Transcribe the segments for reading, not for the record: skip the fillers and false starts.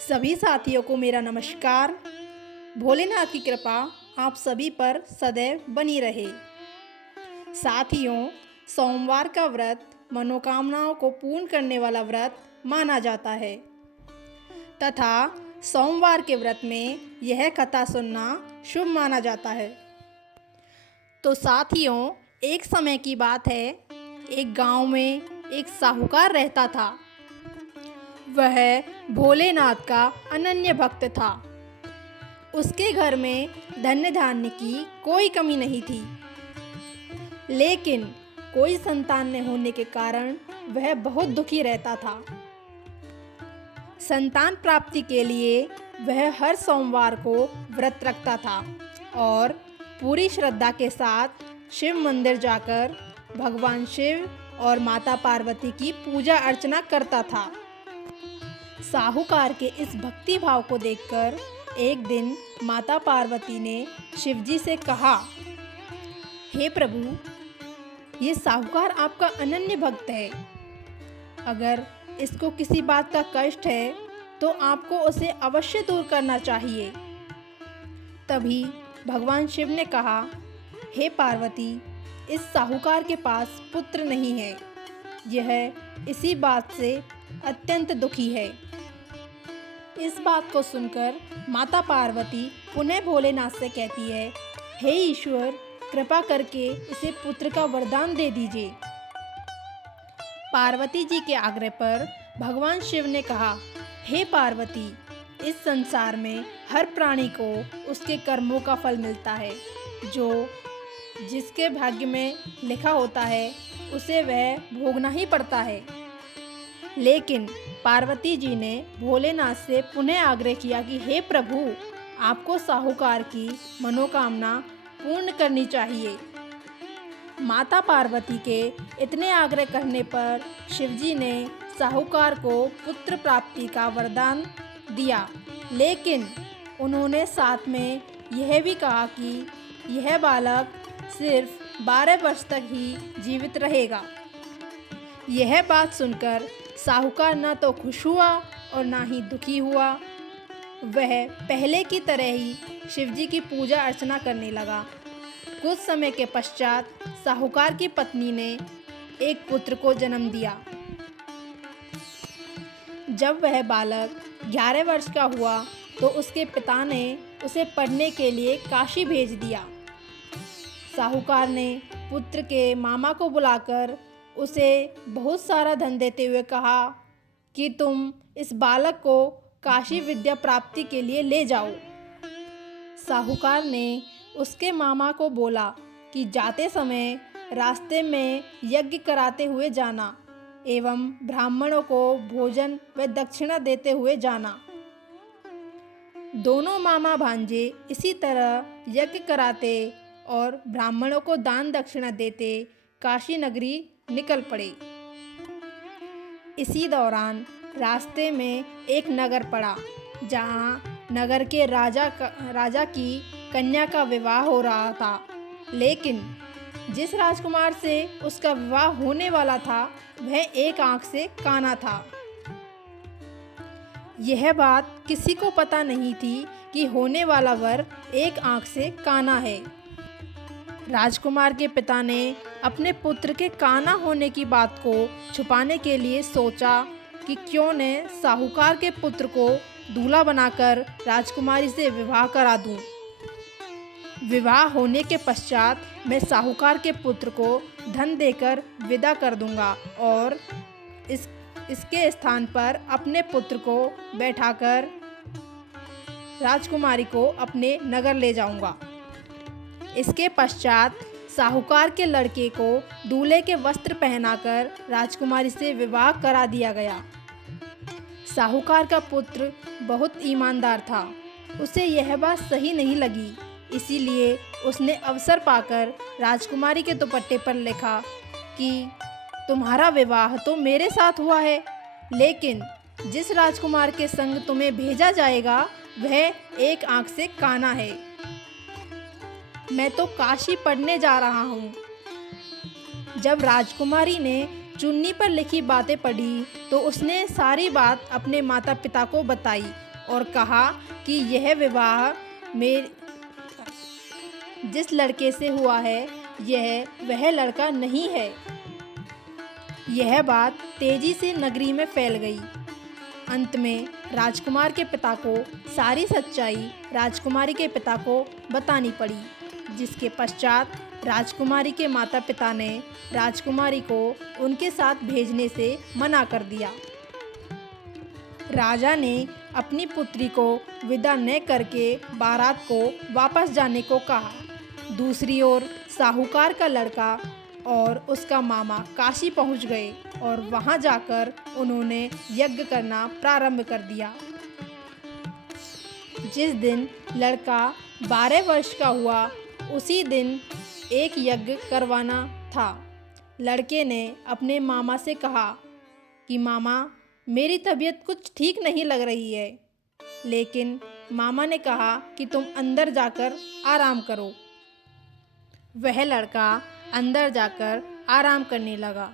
सभी साथियों को मेरा नमस्कार। भोलेनाथ की कृपा आप सभी पर सदैव बनी रहे। साथियों, सोमवार का व्रत मनोकामनाओं को पूर्ण करने वाला व्रत माना जाता है तथा सोमवार के व्रत में यह कथा सुनना शुभ माना जाता है। तो साथियों, एक समय की बात है, एक गांव में एक साहूकार रहता था। वह भोलेनाथ का अनन्य भक्त था। उसके घर में धन्य धान्य की कोई कमी नहीं थी, लेकिन कोई संतान न होने के कारण वह बहुत दुखी रहता था। संतान प्राप्ति के लिए वह हर सोमवार को व्रत रखता था और पूरी श्रद्धा के साथ शिव मंदिर जाकर भगवान शिव और माता पार्वती की पूजा अर्चना करता था। साहूकार के इस भक्ति भाव को देखकर एक दिन माता पार्वती ने शिवजी से कहा, हे प्रभु, ये साहूकार आपका अनन्य भक्त है। अगर इसको किसी बात का कष्ट है तो आपको उसे अवश्य दूर करना चाहिए। तभी भगवान शिव ने कहा, हे पार्वती, इस साहूकार के पास पुत्र नहीं है। यह इसी बात से अत्यंत दुखी है। इस बात को सुनकर माता पार्वती पुनः भोलेनाथ से कहती है, हे ईश्वर, कृपा करके इसे पुत्र का वरदान दे दीजिए। पार्वती जी के आग्रह पर भगवान शिव ने कहा, हे पार्वती, इस संसार में हर प्राणी को उसके कर्मों का फल मिलता है। जो जिसके भाग्य में लिखा होता है उसे वह भोगना ही पड़ता है। लेकिन पार्वती जी ने भोलेनाथ से पुनः आग्रह किया कि हे प्रभु, आपको साहूकार की मनोकामना पूर्ण करनी चाहिए। माता पार्वती के इतने आग्रह करने पर शिवजी ने साहूकार को पुत्र प्राप्ति का वरदान दिया, लेकिन उन्होंने साथ में यह भी कहा कि यह बालक सिर्फ 12 वर्ष तक ही जीवित रहेगा। यह बात सुनकर साहूकार न तो खुश हुआ और ना ही दुखी हुआ। वह पहले की तरह ही शिवजी की पूजा अर्चना करने लगा। कुछ समय के पश्चात साहूकार की पत्नी ने एक पुत्र को जन्म दिया। जब वह बालक 11 वर्ष का हुआ तो उसके पिता ने उसे पढ़ने के लिए काशी भेज दिया। साहूकार ने पुत्र के मामा को बुलाकर उसे बहुत सारा धन देते हुए कहा कि तुम इस बालक को काशी विद्या प्राप्ति के लिए ले जाओ। साहूकार ने उसके मामा को बोला कि जाते समय रास्ते में यज्ञ कराते हुए जाना एवं ब्राह्मणों को भोजन व दक्षिणा देते हुए जाना। दोनों मामा भांजे इसी तरह यज्ञ कराते और ब्राह्मणों को दान दक्षिणा देते काशी नगरी निकल पड़े। इसी दौरान रास्ते में एक नगर पड़ा, जहाँ नगर के राजा की कन्या का विवाह हो रहा था। लेकिन जिस राजकुमार से उसका विवाह होने वाला था वह एक आंख से काना था। यह बात किसी को पता नहीं थी कि होने वाला वर एक आंख से काना है। राजकुमार के पिता ने अपने पुत्र के काना होने की बात को छुपाने के लिए सोचा कि क्यों न साहूकार के पुत्र को दूल्हा बनाकर राजकुमारी से विवाह करा दूं। विवाह होने के पश्चात मैं साहूकार के पुत्र को धन देकर विदा कर दूंगा और इसके स्थान पर अपने पुत्र को बैठाकर राजकुमारी को अपने नगर ले जाऊंगा। इसके पश्चात साहूकार के लड़के को दूल्हे के वस्त्र पहनाकर राजकुमारी से विवाह करा दिया गया। साहूकार का पुत्र बहुत ईमानदार था। उसे यह बात सही नहीं लगी, इसीलिए उसने अवसर पाकर राजकुमारी के दुपट्टे पर लिखा कि तुम्हारा विवाह तो मेरे साथ हुआ है, लेकिन जिस राजकुमार के संग तुम्हें भेजा जाएगा वह एक आंख से काना है। मैं तो काशी पढ़ने जा रहा हूँ। जब राजकुमारी ने चुन्नी पर लिखी बातें पढ़ी तो उसने सारी बात अपने माता पिता को बताई और कहा कि यह विवाह मेरे जिस लड़के से हुआ है यह वह लड़का नहीं है। यह बात तेजी से नगरी में फैल गई। अंत में राजकुमार के पिता को सारी सच्चाई राजकुमारी के पिता को बतानी पड़ी, जिसके पश्चात राजकुमारी के माता पिता ने राजकुमारी को उनके साथ भेजने से मना कर दिया। राजा ने अपनी पुत्री को विदा न करके बारात को वापस जाने को कहा। दूसरी ओर साहूकार का लड़का और उसका मामा काशी पहुंच गए और वहां जाकर उन्होंने यज्ञ करना प्रारंभ कर दिया। जिस दिन लड़का 12 वर्ष का हुआ उसी दिन एक यज्ञ करवाना था। लड़के ने अपने मामा से कहा कि मामा, मेरी तबीयत कुछ ठीक नहीं लग रही है। लेकिन मामा ने कहा कि तुम अंदर जाकर आराम करो। वह लड़का अंदर जाकर आराम करने लगा,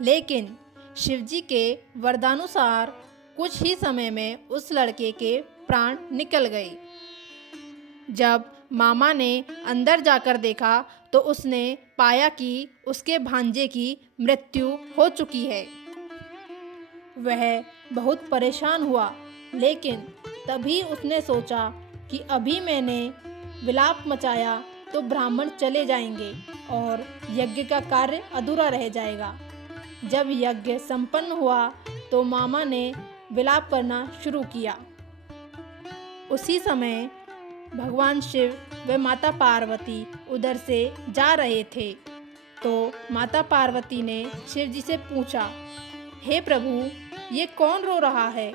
लेकिन शिवजी के वरदानुसार कुछ ही समय में उस लड़के के प्राण निकल गए। जब मामा ने अंदर जाकर देखा तो उसने पाया कि उसके भांजे की मृत्यु हो चुकी है। वह बहुत परेशान हुआ, लेकिन तभी उसने सोचा कि अभी मैंने विलाप मचाया तो ब्राह्मण चले जाएंगे और यज्ञ का कार्य अधूरा रह जाएगा। जब यज्ञ संपन्न हुआ तो मामा ने विलाप करना शुरू किया। उसी समय भगवान शिव व माता पार्वती उधर से जा रहे थे, तो माता पार्वती ने शिव जी से पूछा, हे प्रभु, ये कौन रो रहा है?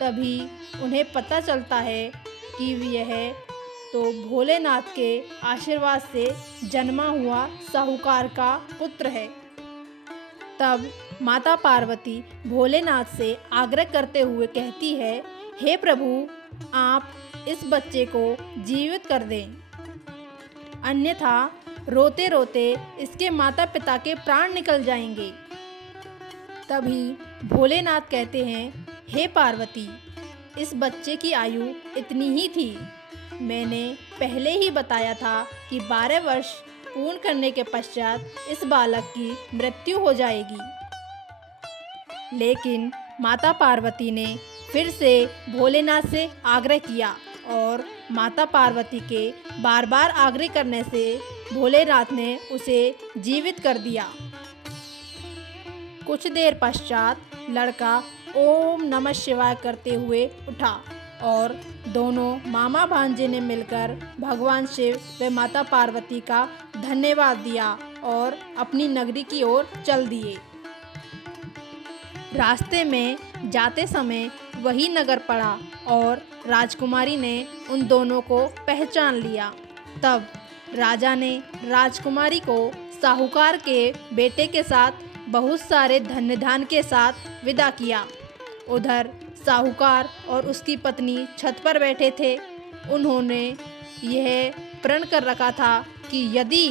तभी उन्हें पता चलता है कि यह तो भोलेनाथ के आशीर्वाद से जन्मा हुआ साहूकार का पुत्र है। तब माता पार्वती भोलेनाथ से आग्रह करते हुए कहती है, हे प्रभु, आप इस बच्चे को जीवित कर दें, अन्यथा रोते रोते इसके माता पिता के प्राण निकल जाएंगे। तभी भोलेनाथ कहते हैं, हे पार्वती, इस बच्चे की आयु इतनी ही थी। मैंने पहले ही बताया था कि 12 वर्ष पूर्ण करने के पश्चात इस बालक की मृत्यु हो जाएगी। लेकिन माता पार्वती ने फिर से भोलेनाथ से आग्रह किया और माता पार्वती के बार बार आग्रह करने से भोलेनाथ ने उसे जीवित कर दिया। कुछ देर पश्चात लड़का ओम नमः शिवाय करते हुए उठा और दोनों मामा भांजे ने मिलकर भगवान शिव व माता पार्वती का धन्यवाद दिया और अपनी नगरी की ओर चल दिए। रास्ते में जाते समय वही नगर पड़ा और राजकुमारी ने उन दोनों को पहचान लिया। तब राजा ने राजकुमारी को साहूकार के बेटे के साथ बहुत सारे धन्य धान के साथ विदा किया। उधर साहूकार और उसकी पत्नी छत पर बैठे थे। उन्होंने यह प्रण कर रखा था कि यदि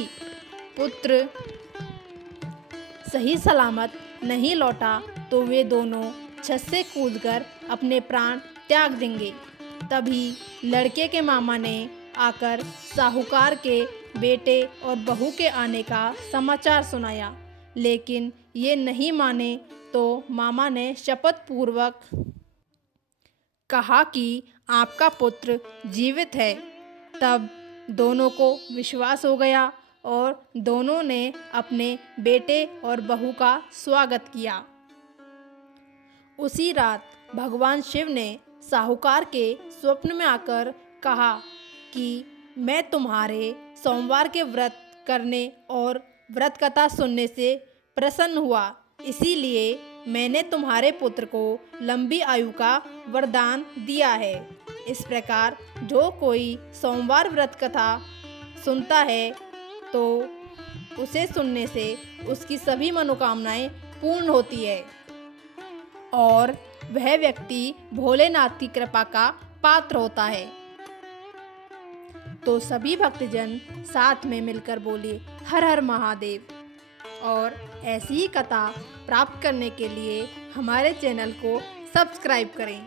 पुत्र सही सलामत नहीं लौटा तो वे दोनों छत से कूदकर अपने प्राण त्याग देंगे। तभी लड़के के मामा ने आकर साहूकार के बेटे और बहू के आने का समाचार सुनाया, लेकिन ये नहीं माने तो मामा ने शपथ पूर्वक कहा कि आपका पुत्र जीवित है। तब दोनों को विश्वास हो गया और दोनों ने अपने बेटे और बहू का स्वागत किया। उसी रात भगवान शिव ने साहूकार के स्वप्न में आकर कहा कि मैं तुम्हारे सोमवार के व्रत करने और व्रत कथा सुनने से प्रसन्न हुआ, इसीलिए मैंने तुम्हारे पुत्र को लंबी आयु का वरदान दिया है। इस प्रकार जो कोई सोमवार व्रत कथा सुनता है तो उसे सुनने से उसकी सभी मनोकामनाएं पूर्ण होती है और वह व्यक्ति भोलेनाथ की कृपा का पात्र होता है। तो सभी भक्तजन साथ में मिलकर बोले हर हर महादेव। और ऐसी ही कथा प्राप्त करने के लिए हमारे चैनल को सब्सक्राइब करें।